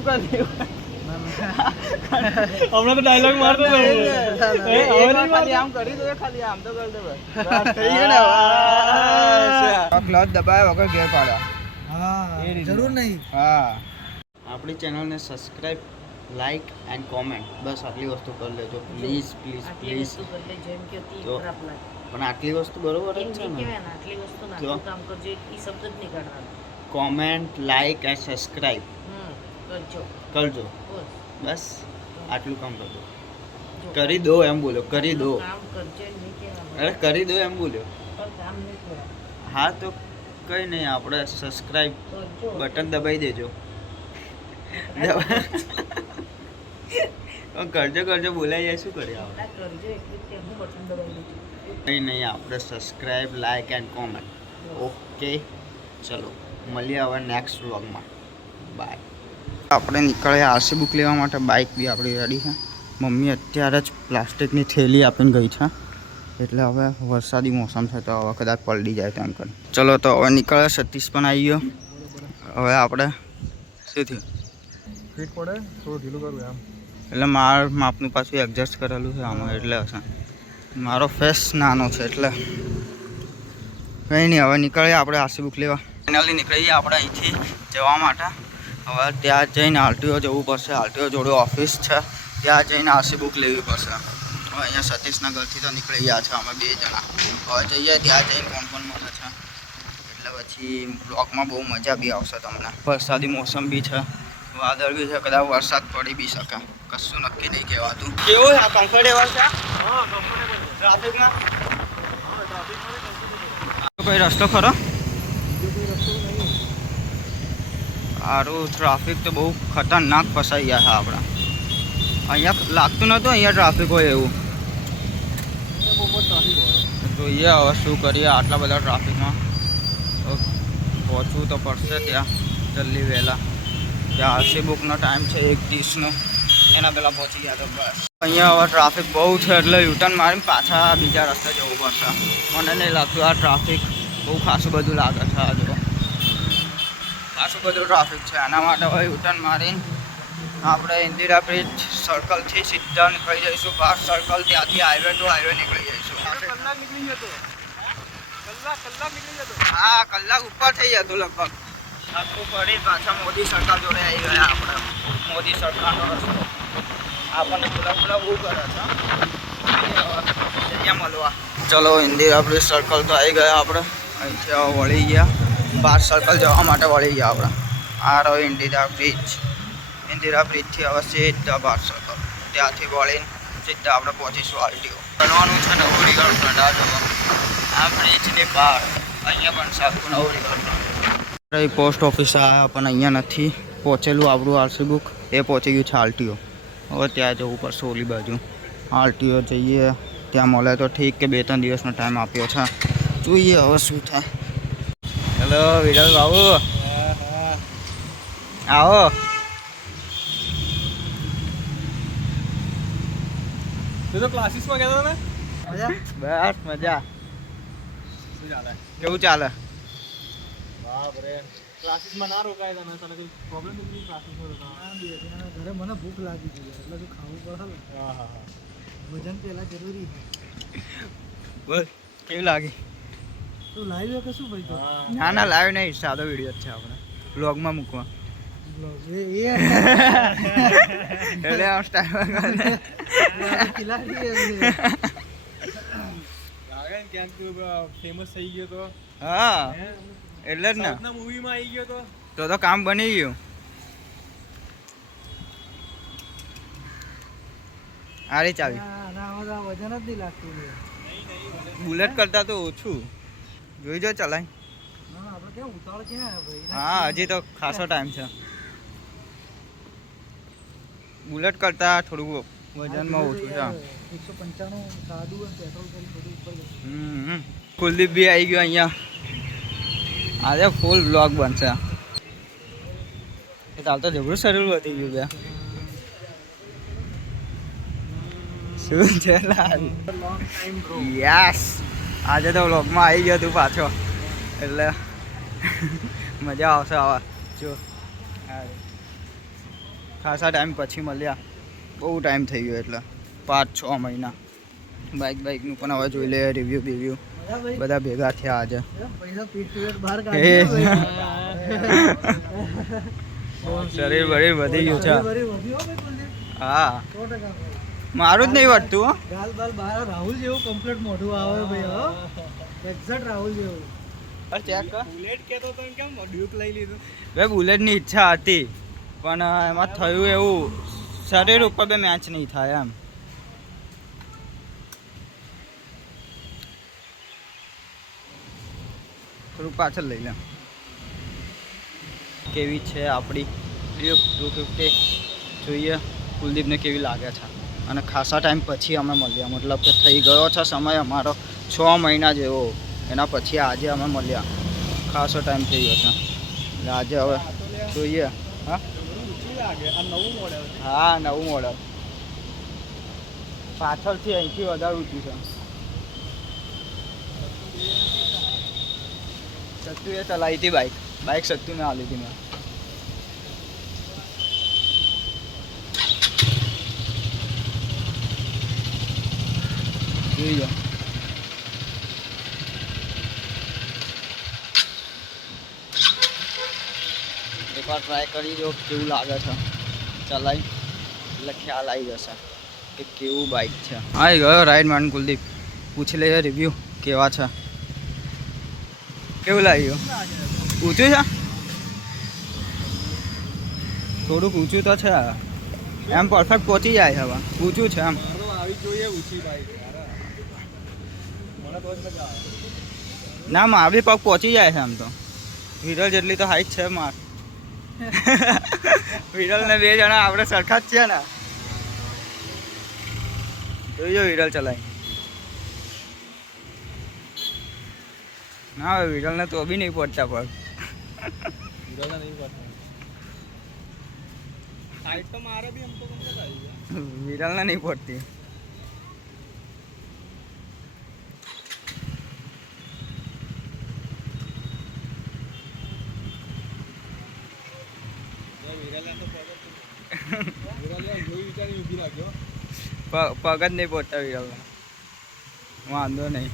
એવું કરી હમણાં તો ડાયલોગ મારતો ખાલી આમ કરી દો ખાલી આમ તો કરી દો ક્લચ દબાવ્યા વગર ગેર પાડ્યા. હા જરૂર નહીં. હા આપણી ચેનલને સબસ્ક્રાઇબ લાઈક એન્ડ કોમેન્ટ બસ આટલી વસ્તુ કરી લેજો પ્લીઝ પ્લીઝ પ્લીઝ. પણ આટલી વસ્તુ બરોબર જ છે ને. આટલી વસ્તુ કામ કરજો એ શબ્દ જ નહીં કાઢવાનો. કોમેન્ટ લાઈક એન્ડ સબસ્ક્રાઇબ કરજો બસ આટલું કામ કરજો. કરી દો એમ બોલ્યો કરી દો. અરે કરી દો એમ બોલ્યો. હા તો કઈ નહીં આપણે સબસ્ક્રાઇબ બટન દબાઈ દેજો. કરજો કરજો બોલાઈ જાય શું કરીએ કંઈ નહીં આપણે subscribe like and comment. Okay ચલો મળીએ હવે નેક્સ્ટ વ્લોગમાં. બાય. આપણે નીકળ્યા આરસી બુક લેવા માટે. બાઇક બી આપણી રેડી છે. મમ્મી અત્યારે જ પ્લાસ્ટિકની થેલી આપીને ગઈ છે એટલે હવે વરસાદી મોસમ છે તો હવે કદાચ પલટી જાય તેમ કરી. ચલો તો હવે નીકળે. સતીશ પણ આવી ગયો. હવે આપણે શું થયું ફીટ પડે થોડું ઢીલું કરવું એમ એટલે મારા માપનું પાછું એડજસ્ટ કરેલું છે આમાં એટલે હશે. મારો ફેસ નાનો છે એટલે કંઈ નહીં. હવે નીકળીએ આપણે આરસી બુક લેવા. ફાઇનલી નીકળીએ આપણે અહીંથી જવા માટે. હવે ત્યાં જઈને આરટીઓ જવું પડશે. આરટીઓ જોડે ઓફિસ છે ત્યાં જઈને આરસી બુક લેવી પડશે. હવે અહીંયા સતીશના ઘરથી તો નીકળી ગયા છે અમે 2 જણા. હવે જઈએ ત્યાં જઈને કોણ કોણ મળે છે એટલે પછી બ્લોગમાં બહુ મજા બી આવશે તમને. વરસાદી મોસમ બી છે વાદળ બી છે કદાચ વરસાદ પડી બી શકે કશું નક્કી નહીં કહેવાતું. કેવું આ કમ્ફર્ટેબલ છે ટ્રાફિકમાં? કોઈ રસ્તો ખરો? સારું ટ્રાફિક તો બહુ ખતરનાક ફસાઈ ગયા છે આપણા. અહીંયા લાગતું નહોતું અહીંયા ટ્રાફિક હોય એવું. જોઈએ હવે શું કરીએ આટલા બધા ટ્રાફિકમાં. પહોંચવું તો પડશે ત્યાં જલ્દી વહેલા. ત્યાં આરસી બુકનો ટાઈમ છે 1:30નો એના પહેલાં પહોંચી ગયા તો બસ. અહીંયા હવે ટ્રાફિક બહુ છે એટલે યુટર્ન મારીને પાછા બીજા રસ્તે જવું પડશે. મને નહીં લાગતું આ ટ્રાફિક બહુ ખાસું બધું લાગે છે. આ જો ખાસું બધું ટ્રાફિક છે. આના માટે હવે યુટર્ન મારીને આપણે ઇન્દિરા બ્રિજ સર્કલથી સીધા નીકળી જઈશું. પાસ સર્કલ ત્યાંથી હાઈવે ટુ હાઈવે નીકળી જઈશું. હા કલાક ઉપર થઈ જતું લગભગ. આખું ફરી પાછા મોદી સરકાર જોડે આવી ગયા આપણે. મોદી સરકારનો રસ્તો આપણને બોલા બહુ કરે છે જગ્યા મળવા. ચલો ઇન્દિરા બ્રિજ સર્કલ તો આવી ગયા આપણે. અહીંથી વળી ગયા બાર સર્કલ જવા માટે વળી ગયા આપણે. આ રહ્યો ઇન્દિરા બ્રિજ. ઇન્દિરા બ્રિજથી હવે સીધા બાર સર્કલ ત્યાંથી વળીને સીધા આપણે પહોંચીશું આરટીઓ. બનવાનું છે નવું રિવરફ્રન્ટ. આ જવા આ બ્રિજની બહાર અહીંયા પણ સારું નવું રિવરફ્રન્ટ. પોસ્ટ ઓફિસ આવ્યા પણ અહીંયા નથી પહોંચેલું આપણું આરસી બુક. એ પહોંચી ગયું છે આરટીઓ. હવે ત્યાં જવું પડશે ઓલી બાજુ. આરટીઓ જઈએ ત્યાં મળે તો ઠીક કે 2-3 દિવસનો ટાઈમ આપ્યો છે. જોઈએ હવે શું થાય. હેલો વિરલ બાબુ આવો. તો ક્લાસીસમાં ગયા હતા ને? બસ મજા. શું ચાલે? કેવું ચાલે? બાપ રે ક્લાસીસમાં ના રોકાય તને તને કોઈ પ્રોબ્લેમ નથી ક્લાસીસમાં રોકાવા? ઘરે મને ભૂખ લાગી છે એટલે તો ખાવું પડે. હા હા હા ભોજન પહેલા જરૂરી. બોલ કેવું લાગે? તું લાઈવ કે શું ભાઈ? ના ના લાઈવ નહીં સાદો વિડીયો જ છે આપણે બ્લોગમાં મૂકવા. એટલે આમ સ્ટાઈલ ક્યાંક ફેમસ થઈ ગયો તો. હા એટલે જ ને મૂવીમાં આવી ગયો તો કામ બની ગયું. આરી ચાવી વજન જ નહીં લાગતું. બુલેટ કરતા તો ઓછું જોઈ જો ચલાય. આપણે કેમ ઉતાવળ ક્યાં ભાઈ? હા હજી તો ખાસો ટાઈમ છે. બુલેટ કરતા થોડું વજનમાં ઓછું છે. 195 સાદું અને પેટ્રોલ કરી બધું ઉપર. કુલદીપ બી આવી ગયો અહીંયા. આજે ફૂલ બ્લોગ બનશે. એ તાલ તો જબરું શરીર વધી ગયું બે. શું છે યસ આજે તો વ્લોગમાં આવી ગયો તું પાછો એટલે મજા આવશે. આવા જો ખાસા ટાઈમ પછી મળ્યા, બહુ ટાઈમ થઈ ગયો એટલે 5-6 મહિના. બાઇકનું પણ હવે જોઈ લે રિવ્યૂ બિવ્યુ બધા ભેગા થયા આજે. પૈસા પીટ બહાર એ કાઢી શરીર બરીર વધી ગયું છે. હા 100% મારું જ નહીં વધતું હો. ગાલ બાલ બહાર રાહુલ જેવું કમ્પ્લીટ મોઢું આવે ભાઈ હો, એક્ઝેક્ટ રાહુલ જેવું. ચેક કર. બુલેટ કહેતો તો ને કેમ ડ્યુક લઈ લીધું? ભાઈ બુલેટની ઈચ્છા હતી પણ એમાં થયું એવું શરીર ઉપર બે મેચ નહીં થાય એમ. થોડુંક પાછળ લઈ લે. કેવી છે આપણી 250 જોઈએ કુલદીપને કેવી લાગે છે. અને ખાસા ટાઈમ પછી અમે મળ્યા, મતલબ કે થઈ ગયો છે સમય અમારો 6 મહિના જેવો. એના પછી આજે અમે મળ્યા, ખાસો ટાઈમ થઈ ગયો છે એટલે આજે હવે જોઈએ. હા હા નવું મોડલ પાછળથી અહીંથી વધારે ઊંચું છે. સત્તુએ ચલાવી હતી બાઇક સત્તુ મેં આલી હતી મેં. જોઈ લો એકવાર ટ્રાય કરી જો કેવું લાગે છે, ચલાવી એટલે ખ્યાલ આવી જશે કે કેવું બાઇક છે. આવી ગયો રાઈડ માન કુલદીપ, પૂછી લઈએ રિવ્યૂ કેવા છે. કેવું લાગ્યું? ઊંચું છે, થોડુંક ઊંચું તો છે એમ, પરફેક્ટ પહોંચી જાય છે. હવે ઊંચું છે એમ. આવી જોઈએ ઊંચી બાઈક મને તો જ મજા આવે. ના મારી પગ પહોંચી જાય છે એમ તો. વિરલ જેટલી તો હાઈટ છે માર. વિરલ ને 2 જણા આપણે સરખા જ છે ને. જોઈજો વિરલ ચલાવી. ના વિરલ ને તો બી નહીં પહોંચતા પગ. વિરલને નહીં પડતા. હાઈટ તો મારે બી એમ તો કમ્પ્લીટ આવી ગયા. વિરલ ને નહીં પહોંચતી. પગ જ નહીં પહોંચતા વિરલને. વાંધો નહીં,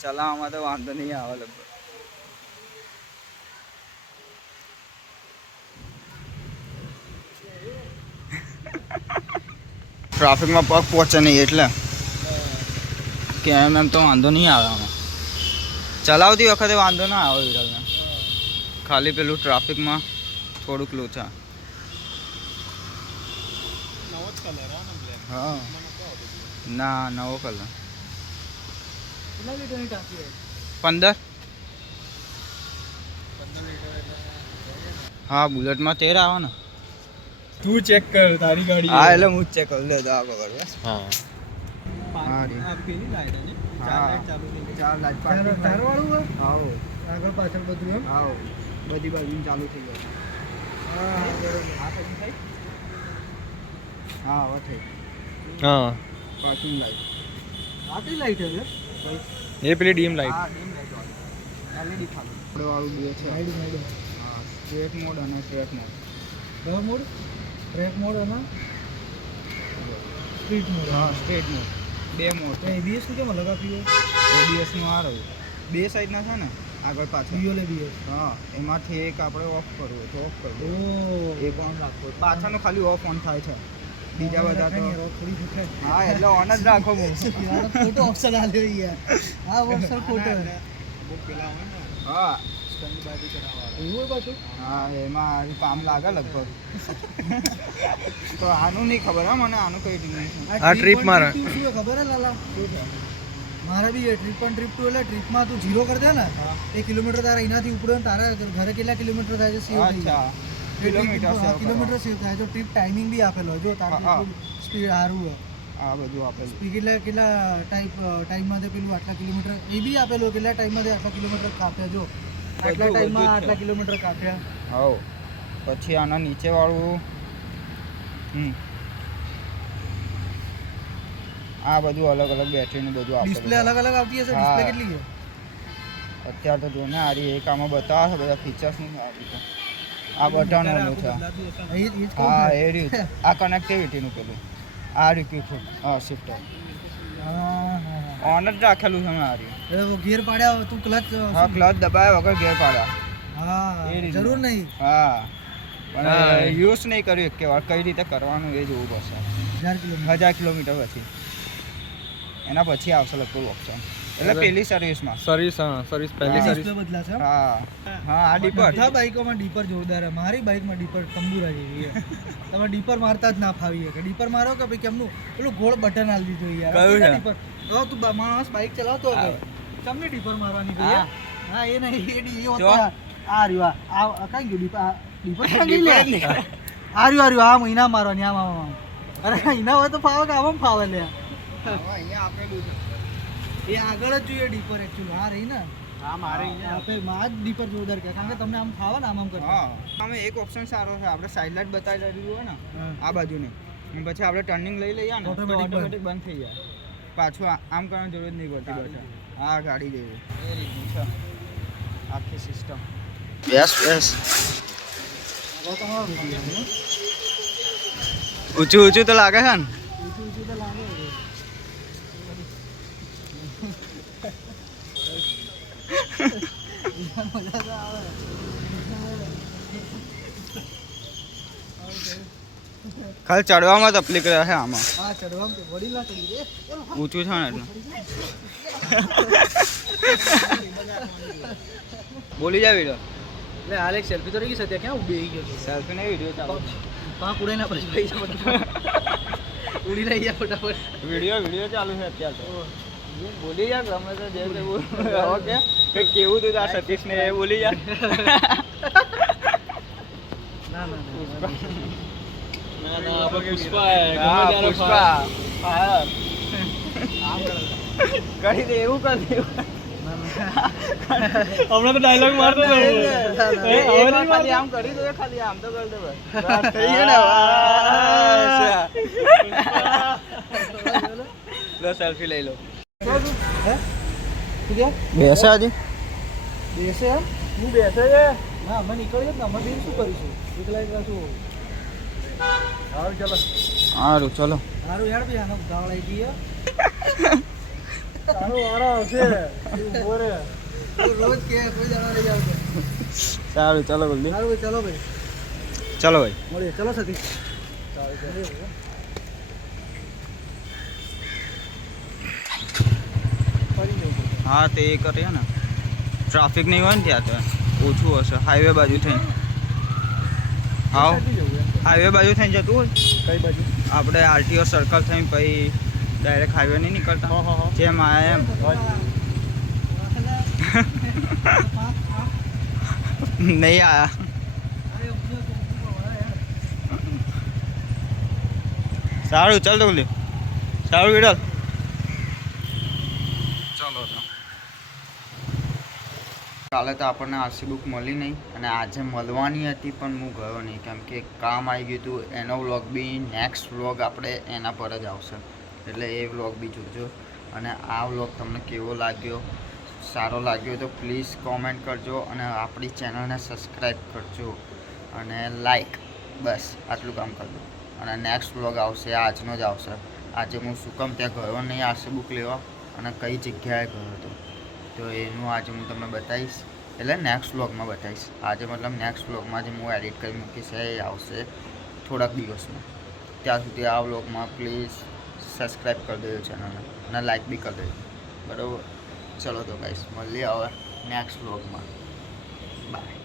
ચલાવવામાં તો વાંધો નહીં આવે લગભગ. ટ્રાફિકમાં પગ પહોંચે નહીં એટલે કે એમ તો વાંધો નહીં આવે. આમાં ચલાવતી વખતે વાંધો ના આવે વિરલને, ખાલી પેલું ટ્રાફિકમાં થોડુંક લોચા. નવો જ કલર ને બ્લેક. હા ના નવો કલર. કેટલા લીટરની ટાંકી હોય? 15. હા બુલેટમાં 13 આવે ને. તું ચેક કર તારી ગાડી. હા એટલે હું જ ચેક કરી લેતો આ પકડ. હા હા રે. આ પેલી લાઈટ છે. હા. 4 લાઈટ ચાલુ થઈ ગઈ. 4 લાઈટ ટાયરવાળું હોય? આવો આગળ પાછળ બધું એમ? આવો બધી બાજુ ચાલુ થઈ ગયો. હા બરોબર. આ પછી થઈ. હા હવે થઈ. હા પાર્કિંગ લાઈટ. આ કઈ લાઈટ છે? એ પેલી ડીમ લાઈટ. હા ડીમ લાઈટ વાળી LED ફાલું વાળું બે છે. Side side. હા સ્ટ્રેટ મોડ અને ટ્રેક મોડ. કયો મોડ? ટ્રેક મોડ અને સ્ટ્રીટ મોડ. હા સ્ટ્રેટ મોડ 2 મોડ. તો ABS નું કેમ અલગ આપ્યું હોય? ABS નું આ રહ્યું 2 સાઈડના છે ને આગળ પાછળ. Dual ABS. હા એમાંથી એક આપણે ઓફ કરવું હોય તો ઓફ કરવું, ઓહ. એક ઓન રાખવો. પાછળનું ખાલી ઓફ ઓન થાય છે, બીજા બધા તો થોડી ફૂટે. હા એટલે ઓન જ રાખો બહુ. યાર ફોટો ઓપ્શન આલ્યો યાર. આ ઓપ્શન ફોટો. બહુ પેલા હોય ને હા સ્ટંડ બાજુ કરાવવા. એવું હોય પાછું? હા એમાં કામ લાગે લગભગ. તો આનું નહીં ખબર હા મને, આનું કઈ રીતનું છે. આ trip મારે. શું છે ખબર હે લાલા? મારે બી એ ટ્રીપ 1 ટ્રીપ 2 એટલે ટ્રીપમાં તું 0 કરી દે ને હા. 1 કિલોમીટર તારા અહીંયાથી ઉપડે ને તારા ઘરે કેટલા કિલોમીટર થાય છે સેવ થઈ અચ્છા જાય. કિલોમીટર save કિલોમીટર સેવ થાય. જો ટ્રીપ ટાઈમિંગ બી આપેલો હોય. જો હા. તારું સ્પીડ સારું હોય. આ બધું આપેલું. સ્પીડ કેટલા ટાઈમમાં પેલું આટલા કિલોમીટર એ બી આપેલું કેટલા ટાઈમમાં આટલા કિલોમીટર કાપ્યા. જો આટલા બધું ટાઈમમાં જ છે. આટલા કિલોમીટર કાપ્યા. હવ પછી આના નીચે વાળું આ બધું અલગ અલગ બેટરીનું બધું ડિસ્પ્લે આપેલું અલગ અલગ આવતી હશે. હા. ડિસ્પ્લે કેટલી છે? અત્યારે તો જો ને આ રહી એક આમાં બતાવે છે બધા ફીચર્સ નહીં આવી તો આ બટન ઓલું છે બદલાતું હશે. એ જ કહું હા છું. એ રહ્યું આ કનેક્ટિવિટીનું પેલું આ રહ્યું શિફ્ટર હા, હા. ઓન જ રાખેલું છે મેં આ રહ્યું હવે ગિયર પાડ્યા તું ક્લચ હા ક્લચ દબાવ્યા વગર ગેર પાડ્યા હા એ રીતનું. જરૂર નહીં. હા પણ યુઝ નહીં કર્યું એક વાર કઈ રીતે કરવાનું એ જોવું પડશે 1000 કિલોમીટર 1000 કિલોમીટર પછી એના પછી આવશે લગભગ ઓપ્શન એટલે પેલી સર્વિસમાં સર્વિસ સર્વિસ પહેલી હા. સર્વિસ ડિસ્પ્લે બદલાશે. હા હા આ ડીપર બધા બાઇકોમાં ડીપર જોરદાર છે. મારી બાઇકમાં ડીપર તંબુરા જેવી છે. તમે ડીપર મારતા જ ના ફાવીએ કે ડીપર મારો કે ભાઈ કેમનું પેલું ગોળ બટન આલી દીધું યાર. કયું છે? ડીપર હવે તું માણસ બાઇક ચલાવતો હોય તમને ડીપર મારવાની ભાઈ હા. હા એ નહીં એ ડી એ હોતો જો. આ રહ્યું આ કઈ ગયું ડીપર ડીપર ક્યાં ગઈ લે આ રહ્યું આ મહિના મારવાની આમ અરે મહિના હોય તો ફાવે કે આમ ફાવે લે અહીંયા આપેલું છે એ આગળ જ જોઈએ ડીપર એકચ્યુઅલી આ રહી ને હા મારે આપણે માં જ ડીપર જોરદાર કે કારણ કે તમને આમ ફાવે ને આમ કરતા હા અમે એક ઓપ્શન સારો છે આપણે સાઈડ લાઈટ બતાવી દીધું હોય ને હા. આ બાજુની અને પછી આપણે ટર્નિંગ લઈ લઈએ ને તો Automatic ઓટોમેટિક બંધ થઈ જાય પાછું આમ કરવાની જરૂર જ નહીં પડતી બસ હા ગાડી જેવું એ રીતનું છે આખી સિસ્ટમ બેસ બેસ હવે તમારો વિડીયો ઊંચું ઊંચું તો લાગે છે ને ઊંચું ઊંચું તો લાગે છે. મજા તો આવે ખાલી ચડવામાં તકલીફ રહે આમાં હા ચડવામાં તો વડી ના ચડી રે ઊંચું છે ને એટલે બોલી જાય વિડીયો એટલે હાલ એક સેલ્ફી તો રહી ગઈ છે ત્યાં ક્યાં ઉડી ગયો છે સેલ્ફી નહીં વિડીયો ચાલુ પાંખ ઉડે ના પછી ભાઈ ઉડી રહી ગયા ફટાફટ વિડીયો ચાલુ છે અત્યારે તો બોલી જા ગમે તો જે તે બોલ હવે કે કેવું તું આ સતીશ ને એ બોલી જા ના ના પુષ્પા હા પુષ્પા હા કરી દે એવું કરી દે હમણાં તો ડાયલોગ મારતો હતો ખાલી આમ કરી દો ખાલી આમ તો કરી દો બસ થઈ ગયું ને લો સેલ્ફી લઈ લો હે તું ગયા બેસે આજે બેસે એમ હું બેસે છે ના અમે નીકળીએ ને અમે બેન શું કરીશું એકલા એકલા શું સારું ચાલો સારું ચલો સારું યાર બી આનો ગાળ આવી ગઈ સારું વારો આવશે ઉભો રે રોજ કે કોઈ જણા લઈ આવશે સારું ચલો જલ્દી સારું ભાઈ ચલો ભાઈ ચલો ભાઈ મળીએ ચલો સતીશ હા તે એ કરીએ ને ટ્રાફિક નહીં હોય ને ત્યાં તો ઓછું હશે હાઈવે બાજુ થઈને હા હાઈવે બાજુ થઈને જતું હોય કઈ બાજુ આપણે આરટીઓ સર્કલ થઈને પછી ડાયરેક્ટ હાઈવે નહીં નીકળતા હા. જેમ આયા એમ નહીં આયા સારું ચાલ તો બોલ્યું સારું વિડલ ચાલો તો કાલે તો આપણને આરસી બુક મળી નહીં અને આજે મળવાની હતી પણ હું ગયો નહીં કેમ કે કામ આવી ગયું હતું એનો વ્લોગ બી નેક્સ્ટ વ્લોગ આપણે એના પર જ આવશે એટલે એ વ્લોગ બી જોજો અને આ વ્લોગ તમને કેવો લાગ્યો સારો લાગ્યો તો પ્લીઝ કોમેન્ટ કરજો અને આપણી ચેનલને સબસ્ક્રાઈબ કરજો અને લાઈક બસ આટલું કામ કરજો અને નેક્સ્ટ વ્લોગ આવશે આજનો જ આવશે આજે હું શું કામ ત્યાં ગયો નહીં આરસી બુક લેવા અને કઈ જગ્યાએ ગયો હતો તો એનું આજે હું તમને બતાવીશ એટલે નેક્સ્ટ વ્લોગમાં બતાવીશ આજે મતલબ નેક્સ્ટ વ્લોગમાં જે હું એડિટ કરી મૂકીશ એ આવશે થોડાક દિવસમાં ત્યાં સુધી આ વ્લોગમાં પ્લીઝ સબસ્ક્રાઈબ કરી દેજો ચેનલને અને લાઈક બી કરી દેજો બરાબર ચલો તો ગાઈસ મળીએ હવે નેક્સ્ટ વ્લોગમાં બાય